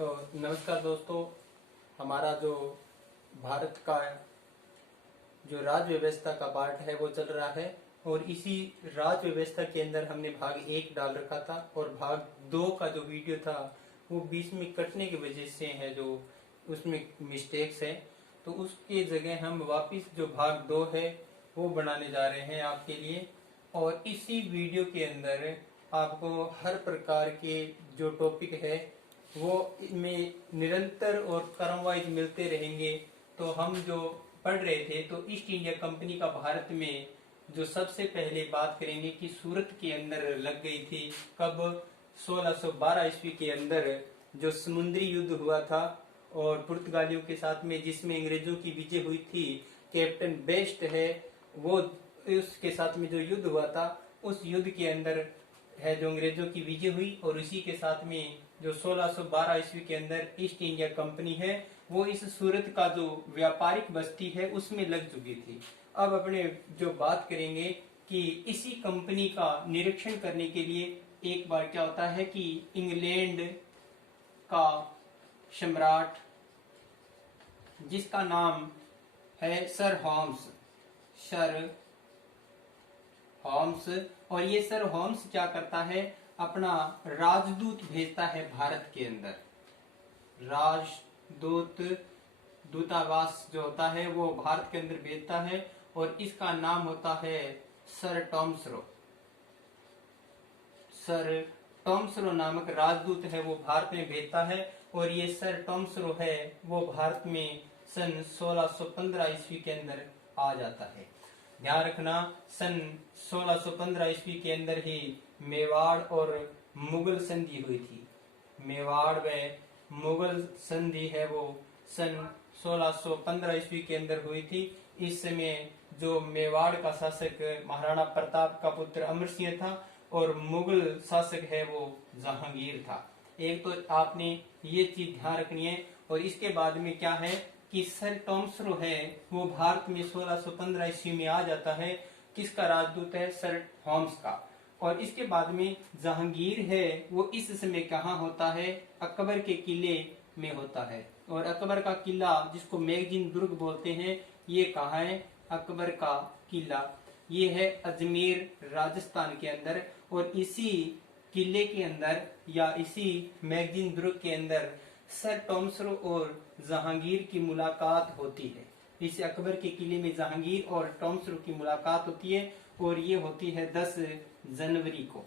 तो नमस्कार दोस्तों, हमारा जो भारत का जो राज्य व्यवस्था का पार्ट है वो चल रहा है और इसी राज्य व्यवस्था के अंदर हमने भाग 1 डाल रखा था और भाग 2 का जो वीडियो था वो बीच में कटने की वजह से है, जो उसमें मिस्टेक्स है, तो उसके जगह हम वापस जो भाग 2 है वो बनाने जा रहे हैं आपके लिए। और इसी वीडियो के अंदर आपको हर प्रकार के जो टॉपिक है वो इनमें निरंतर और क्रम वाइज मिलते रहेंगे। तो हम जो पढ़ रहे थे तो ईस्ट इंडिया कंपनी का भारत में जो सबसे पहले बात करेंगे कि सूरत के अंदर लग गई थी कब, 1612 ईस्वी के अंदर जो समुद्री युद्ध हुआ था और पुर्तगालियों के साथ में, जिसमें अंग्रेजों की विजय हुई थी। कैप्टन बेस्ट है वो, उसके साथ में जो युद्ध हुआ था उस युद्ध के अंदर है जो अंग्रेजों की विजय हुई और इसी के साथ में जो 1612 ईस्वी के अंदर ईस्ट इंडिया कंपनी है वो इस सूरत का जो व्यापारिक बस्ती है उसमें लग चुकी थी। अब अपने जो बात करेंगे कि इसी कंपनी का निरीक्षण करने के लिए एक बार क्या होता है कि इंग्लैंड का सम्राट जिसका नाम है सर होम्स, और ये सर होम्स क्या करता है, अपना राजदूत भेजता है भारत के अंदर। राजदूत दूतावास जो होता है वो भारत के अंदर भेजता है और इसका नाम होता है सर टॉम्सरो नामक राजदूत है वो भारत में भेजता है। और ये सर टॉम्सरो है वो भारत में सन 1615 ईस्वी के अंदर आ जाता है। ध्यान रखना, सन 1615 ईस्वी के अंदर ही मेवाड़ और मुगल संधि हुई थी। मेवाड़ में मुगल संधि है वो सन 1615 ईस्वी के अंदर हुई थी। इस समय जो मेवाड़ का शासक महाराणा प्रताप का पुत्र अमर सिंह था और मुगल शासक है वो जहांगीर था। एक तो आपने ये चीज ध्यान रखनी है। और इसके बाद में क्या है कि सर टॉम्सरो है वो भारत में 1615 ईस्वी में आ जाता है। किसका राजदूत है? सर होम्स का। और इसके बाद में जहांगीर है वो इस समय कहाँ होता है? अकबर के किले में होता है। और अकबर का किला जिसको मैगजीन दुर्ग बोलते हैं, ये कहाँ है? अकबर का किला ये है अजमेर राजस्थान के अंदर। और इसी किले के अंदर या इसी मैगजीन दुर्ग के अंदर सर टॉम्सरो और जहांगीर की मुलाकात होती है। इस अकबर के किले में जहांगीर और टॉम्सरो की मुलाकात होती है और ये होती है 10 जनवरी को।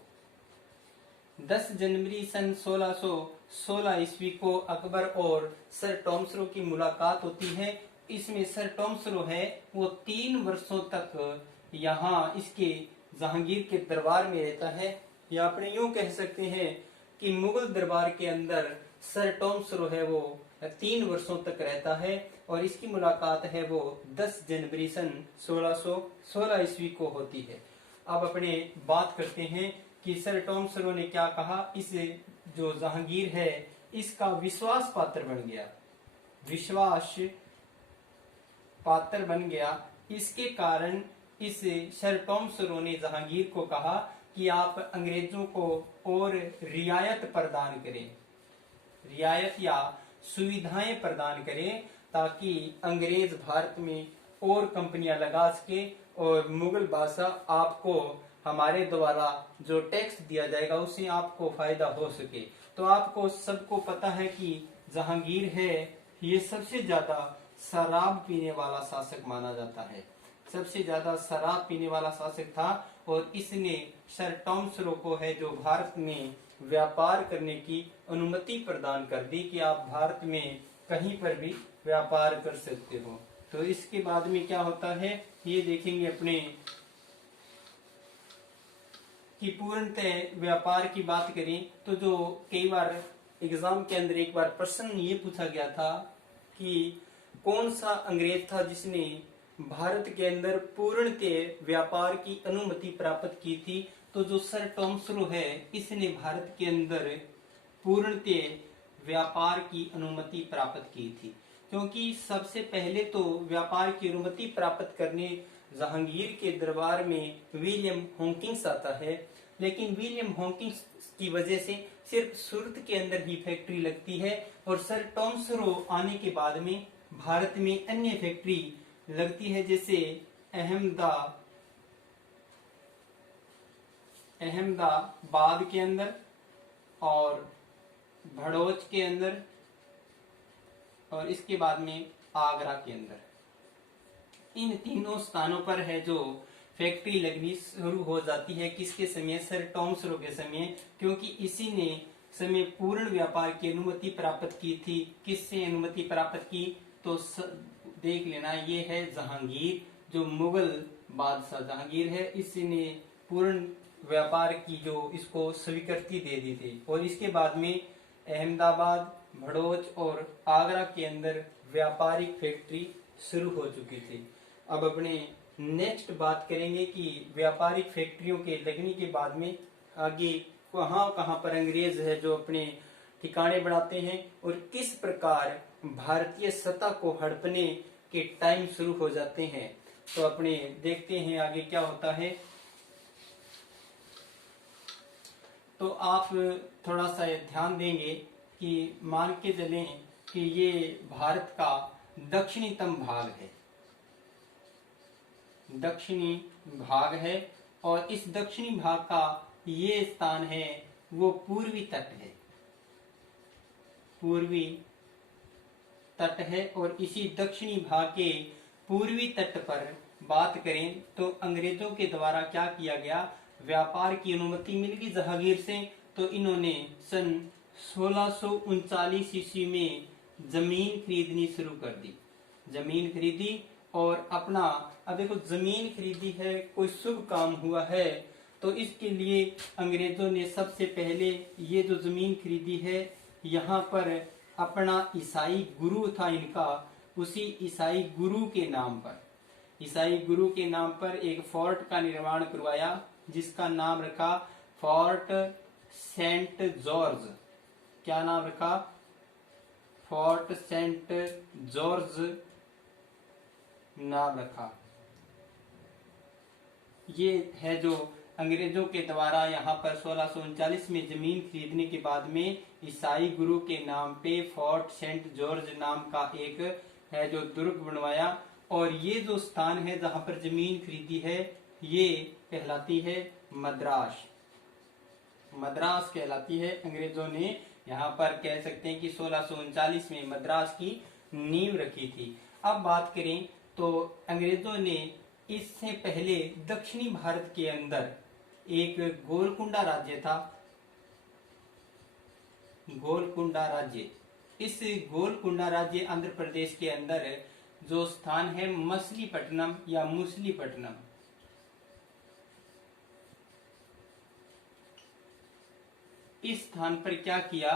10 जनवरी सन 1616 ईस्वी को अकबर और सर टॉम्सरो की मुलाकात होती है। इसमें सर टॉम्सरो है वो 3 वर्षों तक यहाँ इसके जहांगीर के दरबार में रहता है। या अपने यूं कह सकते हैं कि मुगल दरबार के अंदर सर टॉम्सरो है वो 3 वर्षों तक रहता है। और इसकी मुलाकात है वो 10 जनवरी सन 1616 ईस्वी को होती है। अब अपने बात करते हैं कि सर टॉम्सरो ने क्या कहा। इस जो जहांगीर है इसका विश्वास पात्र बन गया। इसके कारण इस सर टॉम्सरो ने जहांगीर को कहा कि आप अंग्रेजों को और रियायत या सुविधाएं प्रदान करें ताकि अंग्रेज भारत में और कंपनियां लगा सके और मुगल बादशाह आपको हमारे द्वारा जो टैक्स दिया जाएगा उससे आपको फायदा हो सके। तो आपको सबको पता है कि जहांगीर है ये सबसे ज्यादा शराब पीने वाला शासक माना जाता है। सबसे ज्यादा शराब पीने वाला शासक था और इसने सर टॉम्सरो को है जो भारत में व्यापार करने की अनुमति प्रदान कर दी कि आप भारत में कहीं पर भी व्यापार कर सकते हो। तो इसके बाद में क्या होता है ये देखेंगे अपने कि पूर्णतः व्यापार की बात करें तो जो कई बार एग्जाम के अंदर एक बार प्रश्न ये पूछा गया था कि कौन सा अंग्रेज था जिसने भारत के अंदर पूर्णतः व्यापार की अनुमति प्राप्त की थी। तो जो सर टॉम्सरो है इसने भारत के अंदर पूर्णतः व्यापार की अनुमति प्राप्त की थी। क्योंकि सबसे पहले तो व्यापार की अनुमति प्राप्त करने जहांगीर के दरबार में विलियम हॉकिंस आता है, लेकिन विलियम हॉकिंस की वजह से सिर्फ सूरत के अंदर ही फैक्ट्री लगती है, और सर टॉमस रो आने के बाद में भारत में अन्य फैक्ट्री लगती है, जैसे अहमदाबाद के अंदर और भड़ोच के अंदर, और इसके बाद में आगरा के अंदर। इन तीनों स्थानों पर है जो फैक्ट्री लगनी शुरू हो जाती है। किसके समय? सर टॉमस रो के समय, क्योंकि इसी ने समय पूर्ण व्यापार की अनुमति प्राप्त की थी। किससे अनुमति प्राप्त की? तो देख लेना, ये है जहांगीर, जो मुगल बादशाह जहांगीर है, इसने पूर्ण व्यापार की जो इसको स्वीकृति दे दी थी। और इसके बाद में अहमदाबाद, भड़ोच और आगरा के अंदर व्यापारिक फैक्ट्री शुरू हो चुकी थी। अब अपने नेक्स्ट बात करेंगे कि व्यापारिक फैक्ट्रियों के लगने के बाद में आगे कहां कहां पर अंग्रेज है जो अपने ठिकाने बनाते हैं, और किस प्रकार भारतीय सत्ता को हड़पने के टाइम शुरू हो जाते हैं। तो अपने देखते हैं आगे क्या होता है। तो आप थोड़ा सा ध्यान देंगे कि मान के चलें कि ये भारत का दक्षिणतम भाग है, दक्षिणी भाग है, और इस दक्षिणी भाग का ये स्थान है वो पूर्वी तट है, पूर्वी तट है। और इसी दक्षिणी भाग के पूर्वी तट पर बात करें तो अंग्रेजों के द्वारा क्या किया गया, व्यापार की अनुमति मिल गई जहांगीर से, तो इन्होंने सन 1639 ईस्वी में जमीन खरीदनी शुरू कर दी। जमीन खरीदी और अपना, अब देखो जमीन खरीदी है, कोई शुभ काम हुआ है, तो इसके लिए अंग्रेजों ने सबसे पहले ये जो जमीन खरीदी है, यहाँ पर अपना ईसाई गुरु था इनका, उसी ईसाई गुरु के नाम पर, ईसाई गुरु के नाम पर एक फोर्ट का निर्माण करवाया, जिसका नाम रखा फोर्ट सेंट जॉर्ज। क्या नाम रखा? फोर्ट सेंट जॉर्ज नाम रखा। ये है जो अंग्रेजों के द्वारा यहाँ पर 1639 में जमीन खरीदने के बाद में ईसाई गुरु के नाम पे फोर्ट सेंट जॉर्ज नाम का एक है जो दुर्ग बनवाया। और ये जो स्थान है जहाँ पर जमीन खरीदी है, ये कहलाती है मद्रास। मद्रास कहलाती है। अंग्रेजों ने यहाँ पर कह सकते हैं कि 1639 में मद्रास की नींव रखी थी। अब बात करें तो अंग्रेजों ने इससे पहले दक्षिणी भारत के अंदर एक गोलकुंडा राज्य था, गोलकुंडा राज्य। इस गोलकुंडा राज्य आंध्र प्रदेश के अंदर जो स्थान है मछलीपट्टनम या मुसलीपट्टनम, इस स्थान पर क्या किया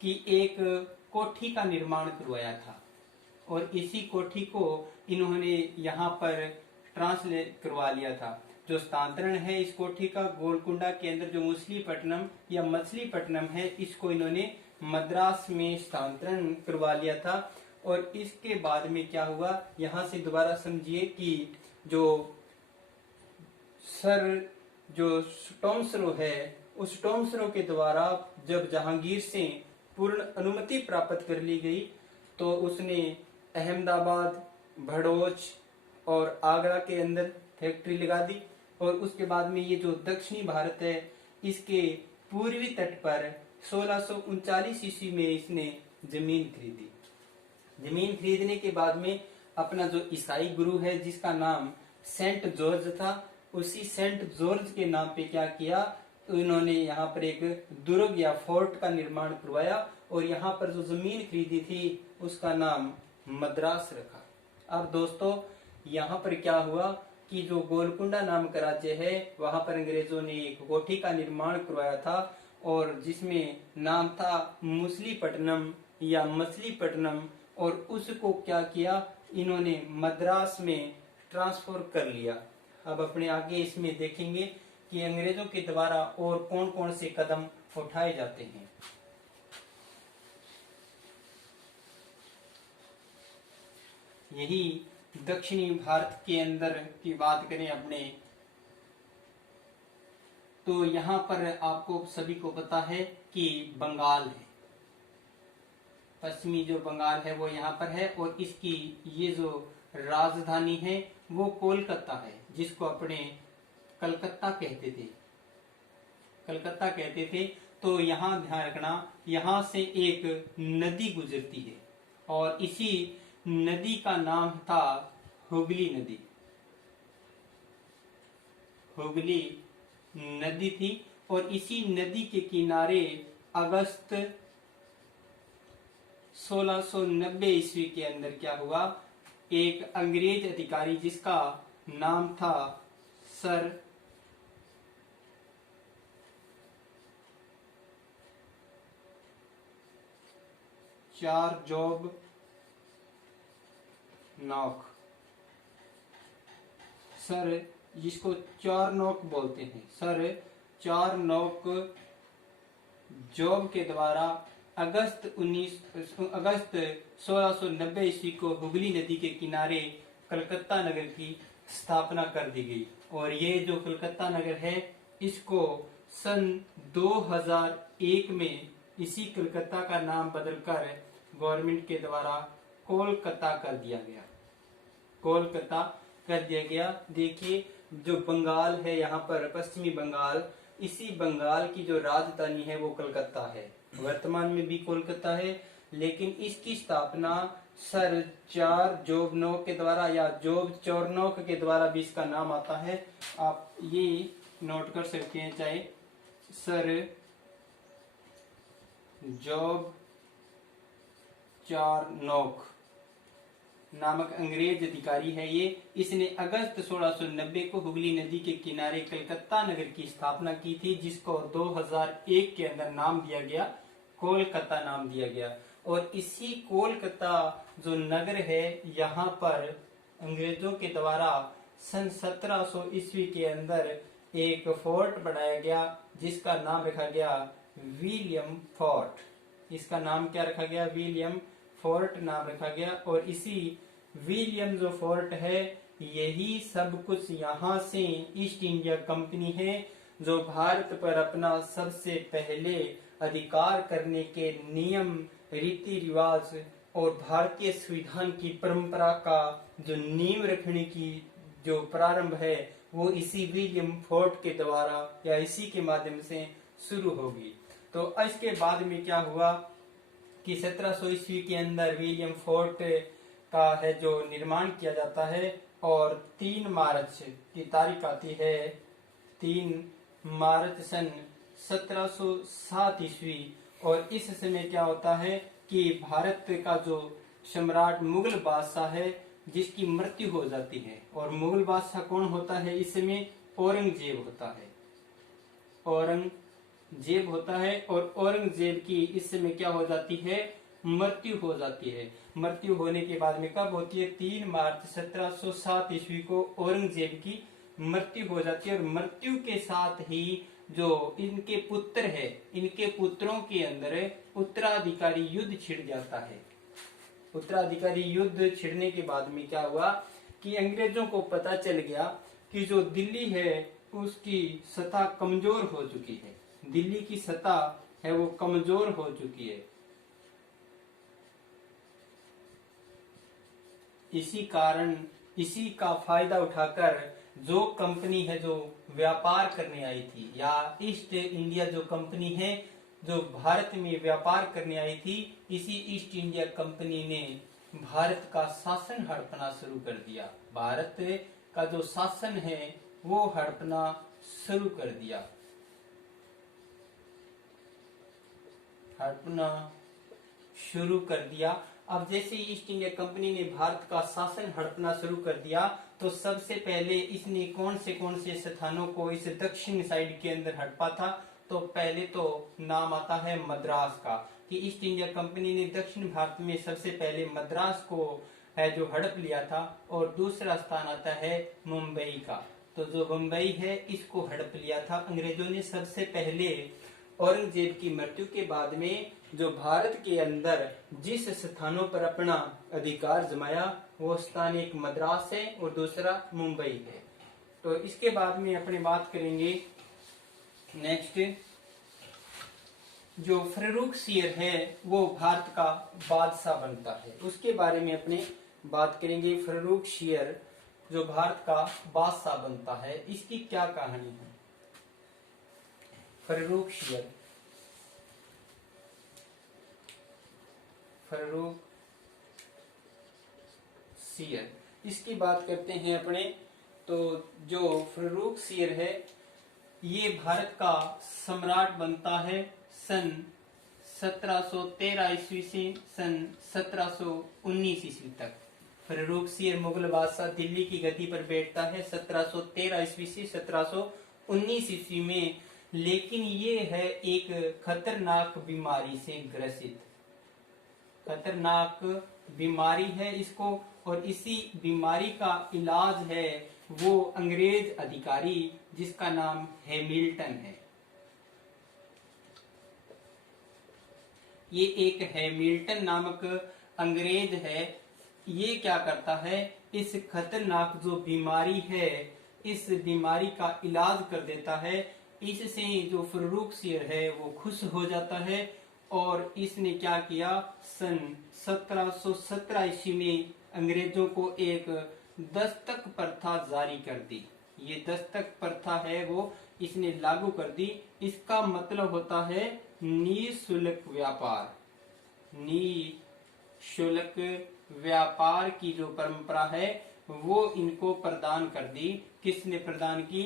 कि एक कोठी का निर्माण करवाया था, और इसी कोठी को इन्होंने यहाँ पर ट्रांसलेट करवा लिया था। जो स्थानांतरण है इस कोठी का गोलकुंडा के अंदर जो मुसलीपट्टनम या मछलीपट्टनम है, इसको इन्होंने मद्रास में स्थानांतरण करवा लिया था। और इसके बाद में क्या हुआ, यहाँ से दोबारा समझिए कि जो सर जो टॉमस रो है, उस टॉमस रो के द्वारा जब जहांगीर से पूर्ण अनुमति प्राप्त कर ली गई, तो उसने अहमदाबाद, भड़ोच और आगरा के अंदर फैक्ट्री लगा दी। और उसके बाद में ये जो दक्षिणी भारत है, इसके पूर्वी तट पर 1639 ईस्वी में इसने जमीन खरीदी। जमीन खरीदने के बाद में अपना जो ईसाई गुरु है जिसका नाम सेंट जॉर्ज था, उसी सेंट जॉर्ज के नाम पे क्या किया, तो इन्होंने यहाँ पर एक दुर्ग या फोर्ट का निर्माण करवाया, और यहाँ पर जो जमीन खरीदी थी उसका नाम मद्रास रखा। अब दोस्तों यहाँ पर क्या हुआ कि जो गोलकुंडा नाम का राज्य है, वहां पर अंग्रेजों ने एक कोठी का निर्माण करवाया था, और जिसमें नाम था मुसलीपट्टनम या मछलीपट्टनम, और उसको क्या किया, इन्होंने मद्रास में ट्रांसफर कर लिया। अब अपने आगे इसमें देखेंगे कि अंग्रेजों के द्वारा और कौन कौन से कदम उठाए जाते हैं। यही दक्षिणी भारत के अंदर की बात करें अपने, तो यहाँ पर आपको सभी को पता है कि बंगाल है, पश्चिमी जो बंगाल है वो यहाँ पर है, और इसकी ये जो राजधानी है वो कोलकाता है, जिसको अपने कलकत्ता कहते थे, कलकत्ता कहते थे। तो यहाँ ध्यान रखना, यहाँ से एक नदी गुजरती है और इसी नदी का नाम था हुगली नदी, हुगली नदी थी। और इसी नदी के किनारे अगस्त 1690 ईस्वी के अंदर क्या हुआ, एक अंग्रेज अधिकारी जिसका नाम था सर चार्ल्स नॉक, सर जिसको चार्नोक बोलते हैं, सर चार्नोक जॉब के द्वारा अगस्त 1690 ईस्वी को हुगली नदी के किनारे कलकत्ता नगर की स्थापना कर दी गई। और ये जो कलकत्ता नगर है इसको सन 2001 में इसी कलकत्ता का नाम बदलकर गवर्नमेंट के द्वारा कोलकाता कर दिया गया, कोलकाता कर दिया गया। देखिए जो बंगाल है यहाँ पर पश्चिमी बंगाल, इसी बंगाल की जो राजधानी है वो कलकत्ता है, वर्तमान में भी कोलकाता है, लेकिन इसकी स्थापना सर चार्ल्स के द्वारा या जॉब चोरनोक के द्वारा भी इसका नाम आता है। आप ये नोट कर सकते हैं, चाहे सर जॉब चार्नोक नामक अंग्रेज अधिकारी है ये। इसने अगस्त 1690 को हुगली नदी के किनारे कलकत्ता नगर की स्थापना की थी, जिसको 2001 के अंदर नाम दिया गया, कोलकाता नाम दिया गया। और इसी कोलकाता जो नगर है यहाँ पर अंग्रेजों के द्वारा सन 1700 ईस्वी के अंदर एक फोर्ट बनाया गया, जिसका नाम रखा गया विलियम फोर्ट। इसका नाम क्या रखा गया, विलियम फोर्ट नाम रखा गया। और इसी विलियम जो फोर्ट है, यही सब कुछ यहाँ से ईस्ट इंडिया कंपनी है जो भारत पर अपना सबसे पहले अधिकार करने के नियम, रीति रिवाज और भारतीय संविधान की परंपरा का जो नींव रखने की जो प्रारंभ है वो इसी विलियम फोर्ट के द्वारा या इसी के माध्यम से शुरू होगी। तो इसके बाद में क्या हुआ कि 1700 ईस्वी के अंदर विलियम फोर्ट का है जो निर्माण किया जाता है, और 3 मार्च की तारीख आती है, 3 मार्च सन 1707 ईस्वी। और इस समय क्या होता है कि भारत का जो सम्राट मुगल बादशाह है जिसकी मृत्यु हो जाती है, और मुगल बादशाह कौन होता है इस समय, औरंगजेब होता है, औरंगजेब होता है। और औरंगजेब की इस समय क्या हो जाती है, मृत्यु हो जाती है। मृत्यु होने के बाद में कब होती है, 3 मार्च 1707 ईस्वी को औरंगजेब की मृत्यु हो जाती है। और मृत्यु के साथ ही जो इनके पुत्र है, इनके पुत्रों के अंदर उत्तराधिकारी युद्ध छिड़ जाता है। उत्तराधिकारी युद्ध छिड़ने के बाद में क्या हुआ कि अंग्रेजों को पता चल गया कि जो दिल्ली है उसकी सत्ता कमजोर हो चुकी है, दिल्ली की सत्ता है वो कमजोर हो चुकी है। इसी कारण इसी का फायदा उठाकर जो कंपनी है जो व्यापार करने आई थी, या ईस्ट इंडिया जो कंपनी है जो भारत में व्यापार करने आई थी, इसी ईस्ट इंडिया कंपनी ने भारत का शासन हड़पना शुरू कर दिया। भारत का जो शासन है वो हड़पना शुरू कर दिया, हड़पना शुरू कर दिया। अब जैसे ईस्ट इंडिया कंपनी ने भारत का शासन हड़पना शुरू कर दिया, तो सबसे पहले इसने कौन से स्थानों को इस दक्षिण साइड के अंदर हड़पा था। तो पहले तो नाम आता है मद्रास का, कि ईस्ट इंडिया कंपनी ने दक्षिण भारत में सबसे पहले मद्रास को है जो हड़प लिया था। और दूसरा स्थान आता है मुंबई का, तो जो मुंबई है इसको हड़प लिया था अंग्रेजों ने सबसे पहले। औरंगजेब की मृत्यु के बाद में जो भारत के अंदर जिस स्थानों पर अपना अधिकार जमाया वो स्थान एक मद्रास है और दूसरा मुंबई है। तो इसके बाद में अपने बात करेंगे नेक्स्ट, जो फर्रुखसियर है वो भारत का बादशाह बनता है, उसके बारे में अपने बात करेंगे। फर्रुखसियर जो भारत का बादशाह बनता है, इसकी क्या कहानी है। फर्रुखसियर, इसकी बात करते हैं अपने। तो जो फर्रुखसियर है ये भारत का सम्राट बनता है सन 1713 ईस्वी से सन 1719 ईस्वी तक। फर्रुखसियर मुगल बादशाह दिल्ली की गद्दी पर बैठता है 1713 ईस्वी से 1719 ईस्वी में। लेकिन ये है एक खतरनाक बीमारी से ग्रसित, खतरनाक बीमारी है इसको, और इसी बीमारी का इलाज है वो अंग्रेज अधिकारी जिसका नाम हैमिल्टन है। ये एक हैमिल्टन नामक अंग्रेज है। ये क्या करता है, इस खतरनाक जो बीमारी है इस बीमारी का इलाज कर देता है। इससे जो फर्रुखसियर है वो खुश हो जाता है और इसने क्या किया, सन 1717 ईस्वी में अंग्रेजों को एक दस्तक प्रथा जारी कर दी। ये दस्तक प्रथा है वो इसने लागू कर दी। इसका मतलब होता है निःशुल्क व्यापार। निःशुल्क व्यापार की जो परंपरा है वो इनको प्रदान कर दी। किसने प्रदान की,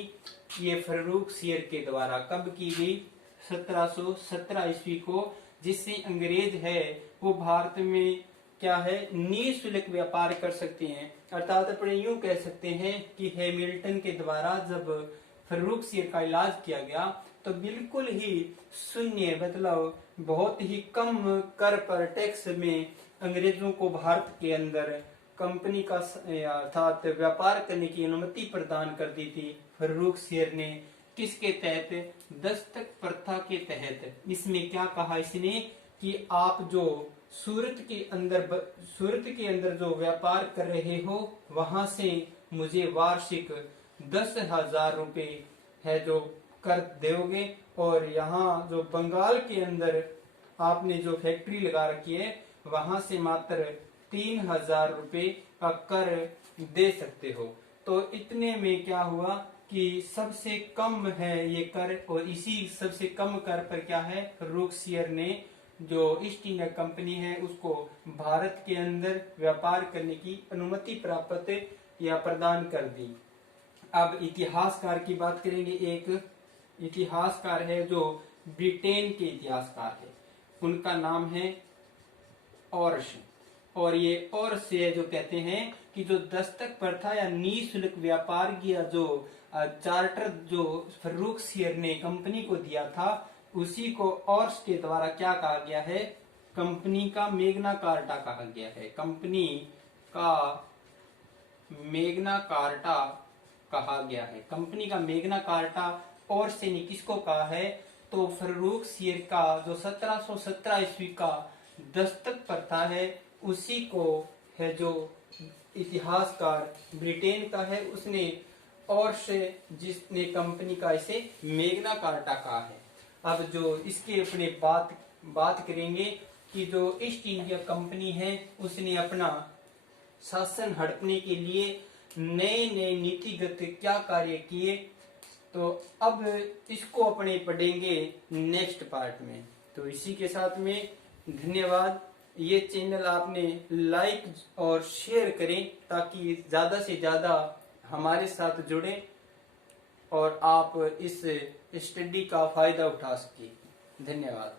ये फर्रुखसियर के द्वारा। कब की गई, 1717 ईस्वी को, जिससे अंग्रेज है वो भारत में क्या है, निःशुल्क व्यापार कर सकते हैं। अर्थात अपने यूं कह सकते हैं कि हैमिल्टन के द्वारा जब फर्रुखसियर का इलाज किया गया तो बिल्कुल ही शून्य, मतलब बहुत ही कम कर पर, टैक्स में अंग्रेजों को भारत के अंदर कंपनी का अर्थात व्यापार करने की अनुमति प्रदान कर दी थी फर्रुखसियर ने। किसके तहत, दस्तक प्रथा के तहत। इसमें क्या कहा इसने कि आप जो सूरत के अंदर जो व्यापार कर रहे हो वहां से मुझे वार्षिक 10,000 रुपए है जो कर दोगे, और यहाँ जो बंगाल के अंदर आपने जो फैक्ट्री लगा रखी है वहां से मात्र 3,000 रुपए का कर दे सकते हो। तो इतने में क्या हुआ कि सबसे कम है ये कर, और इसी सबसे कम कर पर क्या है, फर्रुखसियर ने जो ईस्ट इंडिया कंपनी है उसको भारत के अंदर व्यापार करने की अनुमति प्राप्त या प्रदान कर दी। अब इतिहासकार की बात करेंगे। एक इतिहासकार है जो ब्रिटेन के इतिहासकार है, उनका नाम है ऑर्श। और ये ऑर्श है जो कहते हैं कि जो दस्तक प्रथा या निःशुल्क व्यापार किया जो चार्टर जो फर्रुखसियर ने कंपनी को दिया था उसी को ऑर्श के द्वारा क्या कहा गया है, कंपनी का मैग्ना कार्टा कहा गया है। कंपनी का मैग्ना कार्टा कहा गया है। कंपनी का मैग्ना कार्टा ऑर्श ने किसको कहा है, तो फर्रुखसियर का जो 1717 ईस्वी का दस्तक प्रथा है उसी को है जो इतिहासकार ब्रिटेन का है उसने ऑर्श जिसने कंपनी का इसे मैग्ना कार्टा कहा है। अब जो इसके अपने बात करेंगे कि जो ईस्ट इंडिया कंपनी है उसने अपना शासन हड़पने के लिए नए नए नीतिगत क्या कार्य किए, तो अब इसको अपने पढ़ेंगे नेक्स्ट पार्ट में। तो इसी के साथ में धन्यवाद। ये चैनल आपने लाइक और शेयर करें ताकि ज्यादा से ज्यादा हमारे साथ जुड़े और आप इस स्टडी का फायदा उठा सकें। धन्यवाद।